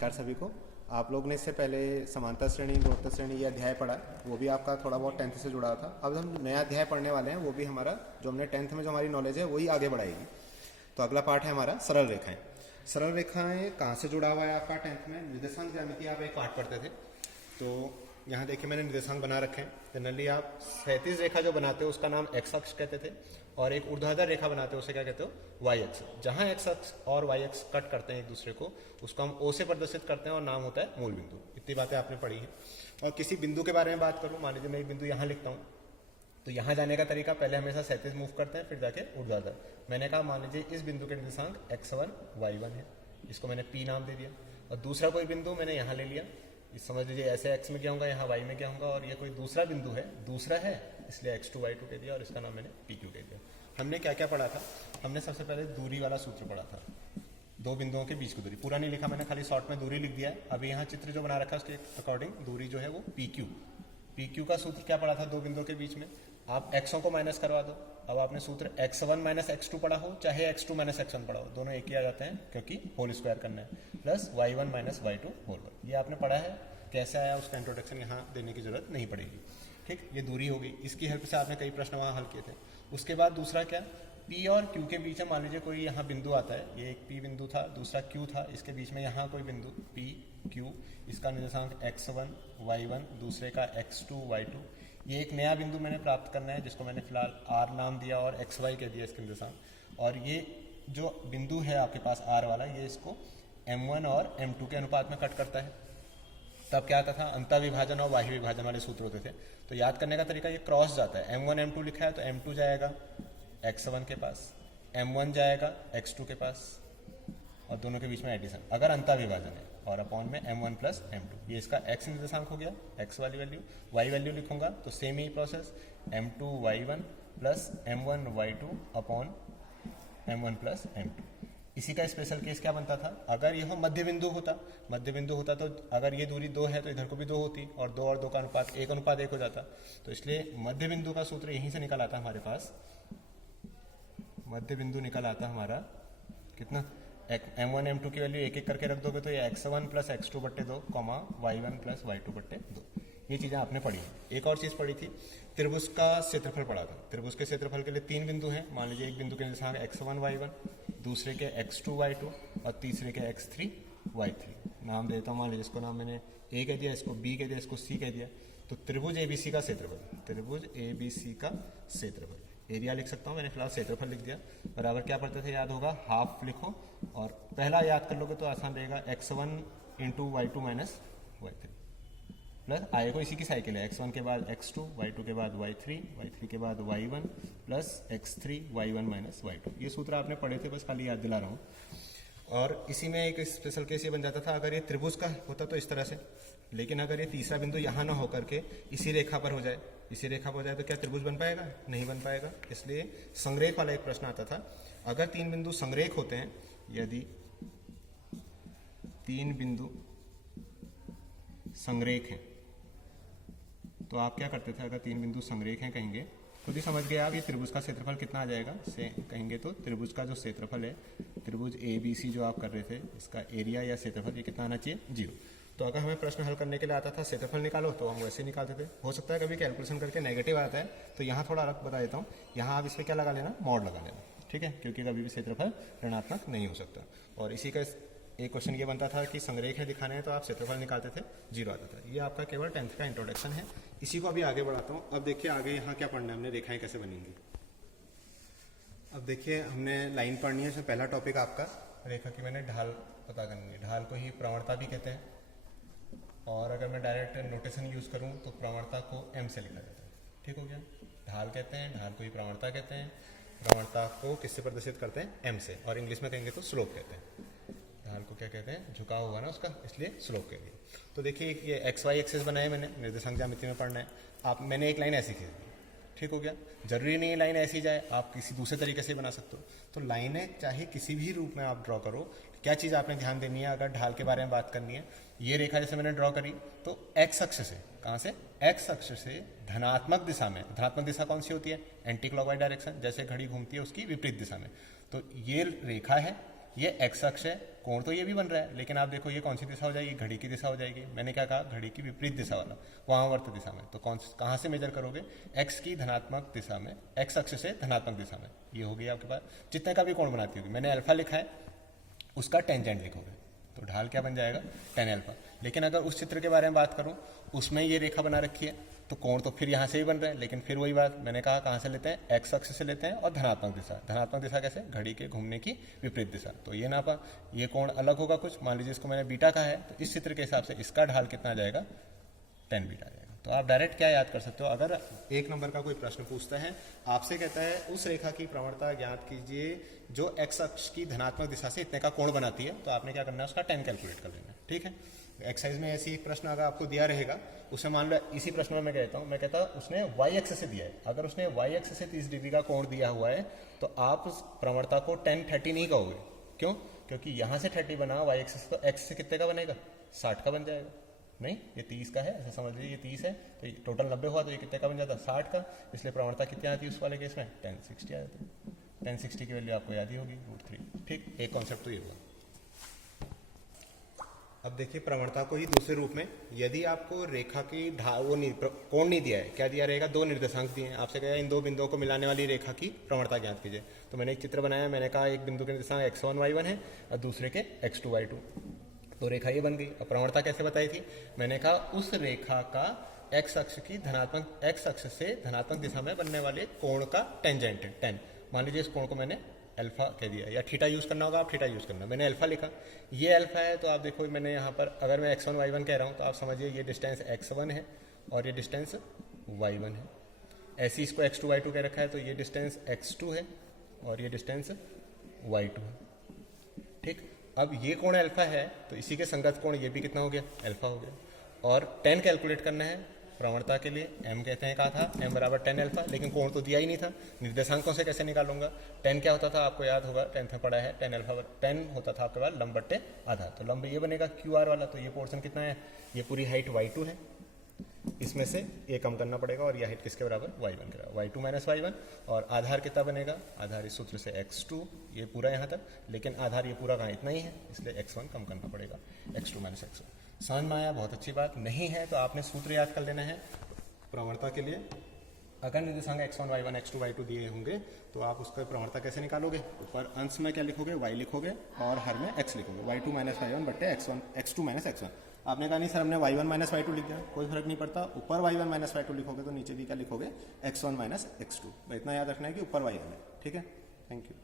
नमस्कार सभी को। आप लोग ने इससे पहले समांतर श्रेणी, गुणोत्तर श्रेणी ये अध्याय पढ़ा, वो भी आपका थोड़ा बहुत टेंथ से जुड़ा था। अब हम नया अध्याय पढ़ने वाले हैं, वो भी हमारा जो हमने टेंथ में जो हमारी नॉलेज है वही आगे बढ़ाएगी। तो अगला पार्ट है हमारा सरल रेखाएं। सरल रेखाएं कहाँ से जुड़ा हुआ है आपका टेंथ में? निर्देशांक ज्यामिति आप एक पार्ट पढ़ते थे, तो यहाँ देखिए मैंने निर्देशांक बना रखे हैं। जनरली आप क्षैतिज रेखा जो बनाते हो उसका नाम एक्स अक्ष कहते थे, और एक ऊर्ध्वाधर रेखा बनाते हो उसे क्या कहते हो? वाई अक्ष। जहाँ एक्स अक्ष और वाई अक्ष कट करते हैं एक दूसरे को, उसको हम ओ से प्रदर्शित करते हैं और नाम होता है मूल बिंदु। इतनी बातें आपने पढ़ी है। और किसी बिंदु के बारे में बात करूँ, मान लीजिए मैं एक बिंदु यहाँ लिखता हूँ, तो यहाँ जाने का तरीका पहले हमेशा क्षैतिज मूव करते हैं, फिर जाके ऊर्ध्वाधर। मैंने कहा मान लीजिए इस बिंदु के निर्देशांक x1 y1 है, इसको मैंने p नाम दे दिया। और दूसरा कोई बिंदु मैंने यहाँ ले लिया, इस समझ लीजिए ऐसे x में क्या होगा, यहाँ y में क्या होगा, और ये कोई दूसरा बिंदु है, दूसरा है, इसलिए x2 y2 कह दिया और इसका नाम मैंने pq कह दिया। हमने क्या क्या पढ़ा था? हमने सबसे पहले दूरी वाला सूत्र पढ़ा था, दो बिंदुओं के बीच की दूरी। पूरा नहीं लिखा मैंने, खाली शॉर्ट में दूरी लिख दिया। अभी यहाँ चित्र जो बना रखा है उसके अकॉर्डिंग दूरी जो है वो PQ का सूत्र क्या पढ़ा था? दो बिंदुओं के बीच में आप एक्सों को माइनस करवा दो। अब आपने सूत्र x1 माइनस x2 पढ़ा हो, चाहे x2 माइनस x1 पढ़ा हो, दोनों एक ही आ जाते हैं क्योंकि होल स्क्वायर करना है, plus y1 minus y2 whole वर्ग। ये आपने पढ़ा है, कैसे आया उसका इंट्रोडक्शन यहाँ देने की जरूरत नहीं पड़ेगी। ठीक, ये दूरी होगी, इसकी हेल्प से आपने कई प्रश्न वहाँ हल किए थे। उसके बाद दूसरा क्या, P और Q के बीच में मान लीजिए कोई यहाँ बिंदु आता है, ये एक P बिंदु था, दूसरा Q था, इसके बीच में यहाँ कोई बिंदु P Q, इसका निर्देशांक x1 y1, दूसरे का x2 y2। ये एक नया बिंदु मैंने प्राप्त करना है जिसको मैंने फिलहाल R नाम दिया और xy कह दिया इसके निर्देशांक। और ये जो बिंदु है आपके पास R वाला, ये इसको m1 और m2 के अनुपात में कट करता है। तब क्या आता था? अंतःविभाजन और बाह्य विभाजन वाले सूत्र होते थे। तो याद करने का तरीका, ये क्रॉस जाता है, m1 m2 लिखा है तो m2 जाएगा x1 के पास, m1 जाएगा x2 के पास, और दोनों के बीच में एडिशन अगर अंतःविभाजन है, और अपॉन में m1 प्लस m2। ये इसका x निर्देशांक हो गया, x वाली वैल्यू। y वैल्यू लिखूंगा तो सेम ही process, m2 y1 plus m1 y2 upon m1 plus m2। इसी का स्पेशल केस क्या बनता था? अगर यह मध्य बिंदु होता तो अगर ये दूरी 2 है तो इधर को भी 2 होती, और 2 और 2 का अनुपात 1:1 हो जाता। तो इसलिए मध्य बिंदु का सूत्र यहीं से निकल आता हमारे पास। मध्य बिंदु निकल आता हमारा कितना? m1 m2 की वैल्यू एक एक करके रख दोगे तो ये x1 प्लस x2 बट्टे 2, y1 प्लस y2 बट्टे 2। ये चीज़ें आपने पढ़ी है। एक और चीज़ पढ़ी थी, त्रिभुज का क्षेत्रफल पढ़ा था। त्रिभुज के क्षेत्रफल के लिए 3 बिंदु हैं, मान लीजिए एक बिंदु के निर्देशांक x1 y1, दूसरे के x2 y2 और तीसरे के x3 y3। नाम देता हूँ, मान लीजिए इसको नाम मैंने a कह दिया, इसको b कह दिया, इसको c कह दिया। तो त्रिभुज ABC का क्षेत्रफल, त्रिभुज ABC का क्षेत्रफल, एरिया लिख सकता हूँ, मैंने फिलहाल क्षेत्रफल लिख दिया। बराबर क्या पढ़ते थे याद होगा, हाफ लिखो, और पहला याद कर लोगे तो आसान रहेगा, x1 into y2 minus y3, plus आए को इसी की साइकिल है, x1 के बाद x2, y2 के बाद y3, y3 के बाद y1 plus x3 y1 minus y2। ये सूत्र आपने पढ़े थे, बस खाली याद दिला रहा हूँ। और इसी में एक स्पेशल केस ये बन जाता था, अगर ये त्रिभुज का होता तो इस तरह से, लेकिन अगर ये तीसरा बिंदु यहाँ ना होकर के इसी रेखा पर हो जाए, इसी रेखा पर हो जाए तो क्या त्रिभुज बन पाएगा? नहीं बन पाएगा। इसलिए संरेख वाला एक प्रश्न आता था, अगर 3 बिंदु संरेख होते हैं, यदि 3 बिंदु संरेख हैं तो आप क्या करते थे? अगर 3 बिंदु संरेख हैं कहेंगे, खुद ही समझ गए आप, ये त्रिभुज का क्षेत्रफल कितना आ जाएगा से कहेंगे तो त्रिभुज का जो क्षेत्रफल है, त्रिभुज ABC जो आप कर रहे थे, इसका एरिया या क्षेत्रफल ये कितना आना चाहिए? 0। तो अगर हमें प्रश्न हल करने के लिए आता था क्षेत्रफल निकालो, तो हम वैसे निकालते थे। हो सकता है कभी कैलकुलेशन करके नेगेटिव आता है, तो यहाँ थोड़ा अलग बता देता हूँ, यहाँ आप इसमें क्या लगा लेना, मॉड लगा लेना, ठीक है, क्योंकि कभी भी क्षेत्रफल ऋणात्मक नहीं हो सकता। और इसी का एक क्वेश्चन ये बनता था कि संरेख है दिखाने हैं, तो आप क्षेत्रफल निकालते थे, 0 आता था। ये आपका केवल 10th का इंट्रोडक्शन है। इसी को अभी आगे बढ़ाता हूँ। अब देखिए आगे यहाँ क्या पढ़ना है हमने, रेखाएं कैसे बनेंगी। अब देखिए हमने लाइन पढ़नी है, इसमें पहला टॉपिक आपका रेखा की मैंने ढाल पता करनी है। ढाल को ही प्रवणता भी कहते हैं, और अगर मैं डायरेक्ट नोटेशन यूज करूँ तो प्रवणता को m से लिखा जाता है। ठीक हो गया, ढाल कहते हैं, ढाल को ही प्रवणता कहते हैं। प्रवणता को किससे प्रदर्शित करते हैं? m से, और इंग्लिश में कहेंगे तो स्लोप कहते हैं। ढाल को क्या कहते हैं? झुकाव होगा ना उसका, इसलिए स्लोप कह दिया। तो देखिए ये XY एक्सिस बनाए मैंने, निर्देशांक ज्यामिति में पढ़ना है। आप मैंने एक लाइन ऐसी खींच दी, ठीक हो गया। जरूरी नहीं लाइन ऐसी जाए, आप किसी दूसरे तरीके से बना सकते हो। तो लाइनें चाहे किसी भी रूप में आप ड्रॉ करो, क्या चीज़ आपने ध्यान देनी है अगर ढाल के बारे में बात करनी है। ये रेखा जैसे मैंने ड्रॉ करी तो एक्स अक्ष से, कहाँ से? एक्स अक्ष से धनात्मक दिशा में। धनात्मक दिशा कौन सी होती है? एंटी क्लॉकवाइज डायरेक्शन, जैसे घड़ी घूमती है उसकी विपरीत दिशा में। तो ये रेखा है, ये एक्स अक्ष है, कोण तो ये भी बन रहा है, लेकिन आप देखो ये कौन सी दिशा हो जाएगी, घड़ी की दिशा हो जाएगी। मैंने क्या कहा, घड़ी की विपरीत दिशा वाला, वामावर्त दिशा में। तो कहाँ से मेजर करोगे, एक्स की धनात्मक दिशा में, एक्स अक्ष से धनात्मक दिशा में। ये होगी आपके पास जितने का भी कोण बनाती होगी। मैंने अल्फा लिखा है, उसका टेंजेंट लिखोगे तो ढाल क्या बन जाएगा, टेन अल्फा। लेकिन अगर उस चित्र के बारे में बात करूं, उसमें ये रेखा बना रखी है, तो कोण तो फिर यहाँ से ही बन रहा है। लेकिन फिर वही बात मैंने कहा, कहाँ से लेते हैं, एक्स अक्ष से लेते हैं और धनात्मक दिशा। धनात्मक दिशा कैसे, घड़ी के घूमने की विपरीत दिशा। तो ये नापा, ये कोण अलग होगा कुछ, मान लीजिए इसको मैंने बीटा कहा है, तो इस चित्र के हिसाब से इसका ढाल कितना आ जाएगा, 10 बीटा आ जाएगा। तो आप डायरेक्ट क्या याद कर सकते हो, अगर 1 नंबर का कोई प्रश्न पूछता है आपसे, कहता है उस रेखा की प्रवणता ज्ञात कीजिए जो एक्स अक्ष की धनात्मक दिशा से इतने का कोण बनाती है, तो आपने क्या करना है, उसका 10 कैलकुलेट कर लेना है। ठीक है, एक्सरसाइज में ऐसी एक प्रश्न अगर आपको दिया रहेगा, उसमें मान लो इसी प्रश्न में मैं कहता हूँ, मैं कहता उसने वाई एक्स से दिया है, अगर उसने वाई एक्स से 30 डिग्री का कोण दिया हुआ है, तो आप उस प्रवणता को 10 30 नहीं कहोगे। क्यों, क्योंकि यहाँ से 30 बना वाई एक्स से, तो एक्स से कितने का बनेगा, 60 का बन जाएगा। नहीं, ये 30 का है, ऐसा समझ लीजिए ये 30 है, तो ये टोटल 90 हुआ, तो ये कितने का बन जाता है, 60 का। इसलिए प्रवणता कितनी आती है उस वाले केस में, 1060 आ जाती है। 1060 की वैल्यू आपको याद ही होगी, √3। ठीक, एक कॉन्सेप्ट तो ये हुआ। अब देखिए प्रवणता को ही दूसरे रूप में, यदि आपको रेखा की कोण नहीं दिया है, क्या दिया रहेगा, 2 निर्देशांक दिए हैं, आपसे कहा इन 2 बिंदुओं को मिलाने वाली रेखा की प्रवणता ज्ञात कीजिए। तो मैंने एक चित्र बनाया, मैंने कहा एक बिंदु के निर्देशांक x1 y1 है और दूसरे के x2 y2, तो रेखा ये बन गई। अब प्रवणता कैसे बताई थी, मैंने कहा उस रेखा का एक्स अक्ष की धनात्मक, एक्स अक्ष से धनात्मक दिशा में बनने वाले कोण का टेंजेंट है 10। मान लीजिए इस कोण को मैंने अल्फा कह दिया, या थीटा यूज करना होगा, आप थीटा यूज करना, मैंने अल्फा लिखा, ये अल्फा है। तो आप देखो मैंने यहाँ पर अगर मैं x1 y1 कह रहा हूँ, तो आप समझिए ये डिस्टेंस x1 है और ये डिस्टेंस y1 है। ऐसे इसको x2 y2 कह रखा है, तो ये डिस्टेंस x2 है और ये डिस्टेंस y2 है। ठीक, अब ये कोण अल्फा है, तो इसी के संगत कोण ये भी कितना हो गया, अल्फा हो गया। और 10 कैलकुलेट करना है प्रवणता के लिए, m कहते हैं, कहा था m बराबर 10 अल्फा, लेकिन कोण तो दिया ही नहीं था। निर्देशांकों से कैसे निकालूंगा, 10 क्या होता था आपको याद होगा, 10th में पढ़ा है, 10 अल्फा 10 होता था आपके पास लंब बट्टे आधा, तो लंब ये बनेगा QR वाला। तो ये पोर्शन कितना है, ये पूरी हाइट y2 है, इसमें से ये कम करना पड़ेगा, और ये हाइट किसके बराबर, y1 के बराबर, y2 माइनस y1। और आधार कितना बनेगा, आधार इस सूत्र से x2, ये पूरा यहाँ तक, लेकिन आधार ये पूरा कहाँ, इतना ही है, इसलिए x1 कम करना पड़ेगा, x2 माइनस x1। समझ में आया, बहुत अच्छी बात। नहीं है तो आपने सूत्र याद कर लेना है प्रवणता के लिए। अगर निर्देशांक x1 y1 x2 y2 दिए होंगे, तो आप उसका प्रवणता कैसे निकालोगे, ऊपर अंश में क्या लिखोगे, y लिखोगे और हर में x लिखोगे, y2 माइनस y1 बट्टे x2 माइनस x1। आपने कहा नहीं सर हमने y1 माइनस y2 लिख दिया, कोई फर्क नहीं पड़ता, ऊपर y1 माइनस y2 लिखोगे तो नीचे भी क्या लिखोगे, x1 माइनस x2। इतना याद रखना है कि ऊपर y1 है। ठीक है, थैंक यू।